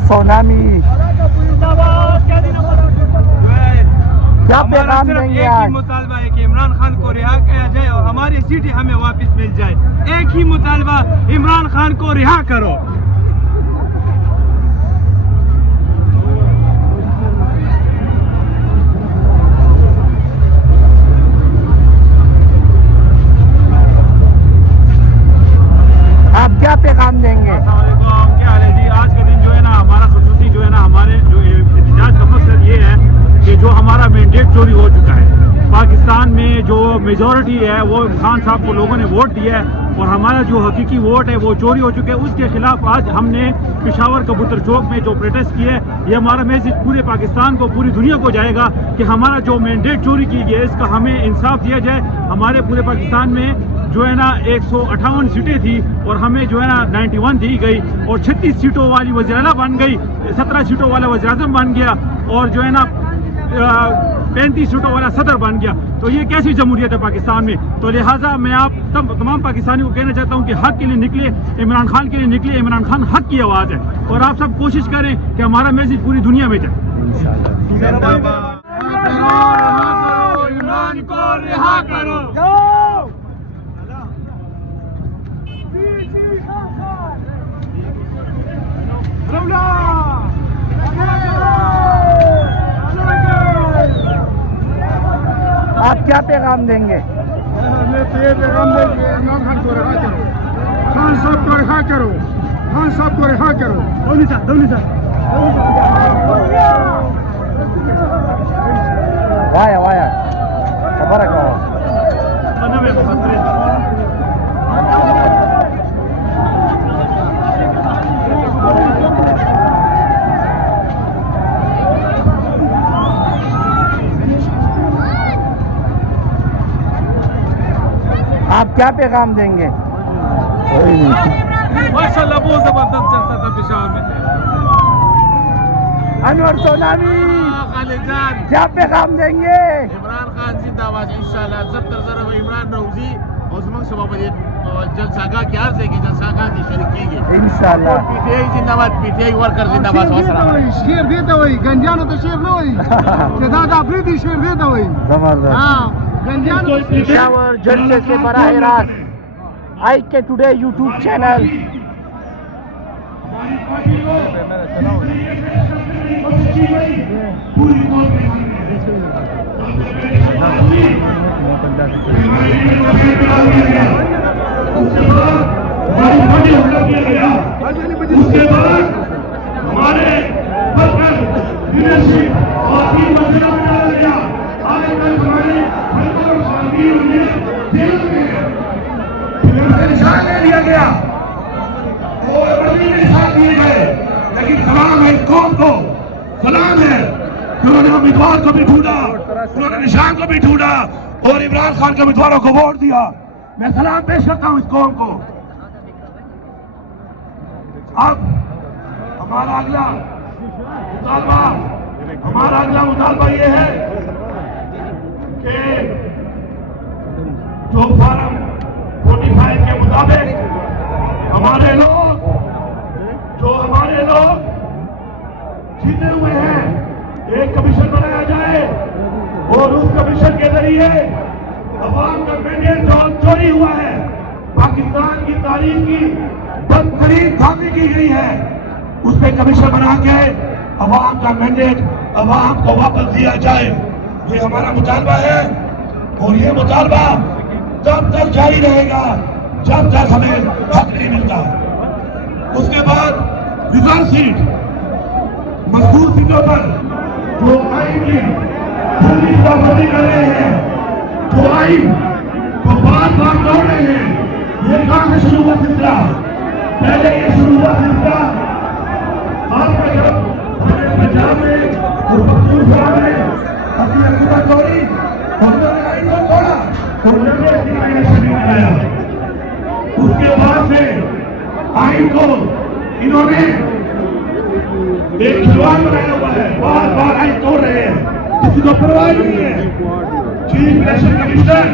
Tsunami क्या पैगाम देंगे आज? मुतालबा है कि इमरान खान को रिहा किया जाए और हमारी सीटें हमें वापस मिल जाए। एक ही मुतालबा, इमरान खान को रिहा करो। आप क्या पैगाम देंगे? क्या हाल है जी? आज का दिन जो है ना, हमारा खसूसी जो है ना, हमारे जो एहतजाज का मकसद ये है कि जो हमारा मैंडेट चोरी हो चुका है पाकिस्तान में, जो मेजॉरिटी है वो खान साहब को लोगों ने वोट दिया है और हमारा जो हकीकी वोट है वो चोरी हो चुके हैं। उसके खिलाफ आज हमने पेशावर कबूतर चौक में जो प्रोटेस्ट किया है, ये हमारा मैसेज पूरे पाकिस्तान को, पूरी दुनिया को जाएगा कि हमारा जो मैंडेट चोरी की गई है इसका हमें इंसाफ दिया जाए। हमारे पूरे पाकिस्तान में जो है ना 158 सीटें थी और हमें जो है ना 91 दी गई और 36 सीटों वाली वज़ीर-ए-आला बन गई, 17 सीटों वाला वज़ीर-ए-आज़म बन गया और जो है ना 35 सीटों वाला सदर बन गया। तो ये कैसी जमहूरियत है पाकिस्तान में? तो लिहाजा मैं आप तमाम पाकिस्तानियों को कहना चाहता हूँ कि हक के लिए निकले, इमरान खान के लिए निकले। इमरान खान हक की आवाज़ है और आप सब कोशिश करें कि हमारा मैसेज पूरी दुनिया में जाए। इमरान को रिहा करो। आप क्या पैगाम देंगे? हमें तो ये पैगाम देंगे, इमरान खान को रिहा करो, खान साहब को रिहा करो, खान साहब को रिहा करो। वाया वाया खबर है आप क्या पैगाम देंगे? माशाल्लाह बहुत जबरदस्त चलता था पेशावर में। अनवर सोनामी खालिदान क्या पैगाम देंगे? इमरान खान जिंदाबाद इंशाल्लाह। सत्तर तरफ इमरान रौजी और जमंग सभापति जलसागा की अर्ज है कि जलसागा की शरीक की इंशाल्लाह। पीटीआई जिंदाबाद, पीटीआई वर्कर जिंदाबाद। शेर देता वही गंजानो तो शेर ना वही के दादा अफरीदी शेर देता वही जबरदस्त। हाँ गंजानो पेशावर जलसे से बराह रास्त IK टुडे यूट्यूब चैनल। उसके बाद हमारे निशान ले लिया गया और बड़ी निशान दिए गए, लेकिन सलाम है कौम को, सलाम है कि उन्होंने उम्मीदवार को भी ढूंढा, उन्होंने निशान को भी ढूंढा और इमरान खान के उम्मीदवारों को वोट दिया। मैं सलाम पेश करता हूँ इस कौम को। अब हमारा अगला मुतालबा ये है कि जो फार्म 45 के मुताबिक हमारे लोग जीते हुए हैं, एक कमीशन बनाया जाए और उस कमीशन के जरिए अवाम का मैंडेट जो चोरी हुआ है, पाकिस्तान की तारीख की बदतरीन धामी की गई है, उस पर कमीशन बना के अवाम का मैंडेट अवाम को वापस दिया जाए। ये हमारा मुतालबा है और ये मुतालबा तब तक जारी रहेगा जब तक हमें हक नहीं मिलता। उसके बाद रिजर्व सीट, मजदूर सीटों पर जो आइन की खुली कर रहे हैं, जो आइन को बार बार तोड़ रहे हैं, ये कहां से शुरू हुआ सिलसिला? पहले ये शुरू हुआ सिलसिला आपके पंजाब में और पख्तूनख्वा में अपनी हुकूमत तोड़ी और उन्होंने आइन को तोड़ा तो उन्होंने शरीक बनाया। उसके बाद से आइन को इन्होंने एक खिलवाड़ बनाया हुआ है, बार बार आइन तोड़ रहे हैं, किसी को परवाह नहीं है। Chief election commissioner